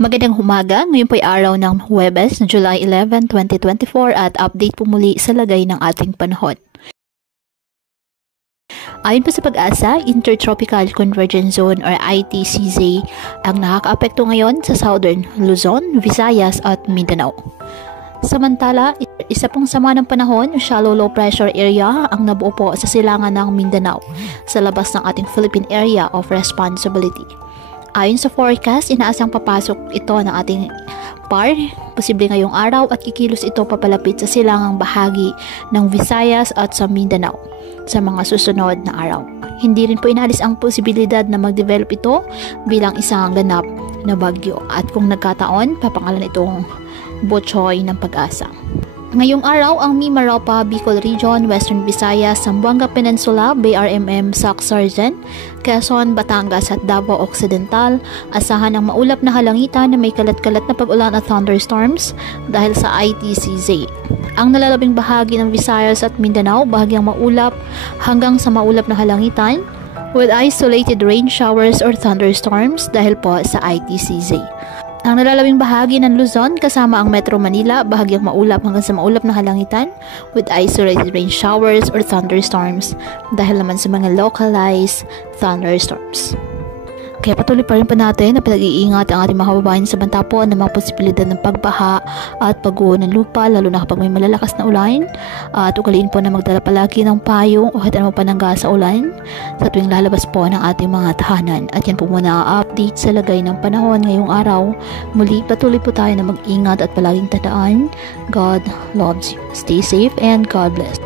Magandang umaga, ngayon po ay araw ng Huwebes, July 11, 2024 at update po muli sa lagay ng ating panahon. Ayon po sa Pag-asa, Intertropical Convergence Zone or ITCZ ang nakakaapekto ngayon sa Southern Luzon, Visayas at Mindanao. Samantala, isa pong sama ng panahon, shallow low pressure area ang nabuo po sa silangan ng Mindanao sa labas ng ating Philippine Area of Responsibility. Ayon sa forecast, inaasang papasok ito ng ating PAR, posible ngayong araw at kikilos ito papalapit sa silangang bahagi ng Visayas at sa Mindanao sa mga susunod na araw. Hindi rin po inalis ang posibilidad na mag-develop ito bilang isang ganap na bagyo at kung nagkataon, papangalan itong Botchoy ng Pag-asa. Ngayong araw, ang Mimaropa, Bicol Region, Western Visayas, Zamboanga Peninsula, BRMM, Sac-Sargent, Quezon, Batangas at Davao Occidental, asahan ang maulap na halangitan na may kalat-kalat na pag-ulan at thunderstorms dahil sa ITCZ. Ang nalalabing bahagi ng Visayas at Mindanao, bahagyang maulap hanggang sa maulap na halangitan with isolated rain showers or thunderstorms dahil po sa ITCZ. Ang nalalabing bahagi ng Luzon kasama ang Metro Manila, bahagyang maulap hanggang sa maulap na halangitan with isolated rain showers or thunderstorms dahil naman sa mga localized thunderstorms. Kaya patuloy pa rin po natin na pinag-iingat ang ating mga kababayan sa banta po ng mga posibilidad ng pagbaha at pagguho ng lupa lalo na kapag may malalakas na ulan at ugaliin po na magdala palagi ng payong o kahit anong panangga sa ulan sa tuwing lalabas po ng ating mga tahanan. At yan po muna ang update sa lagay ng panahon ngayong araw. Muli patuloy po tayo na mag-ingat at palaging tandaan, God loves you. Stay safe and God bless.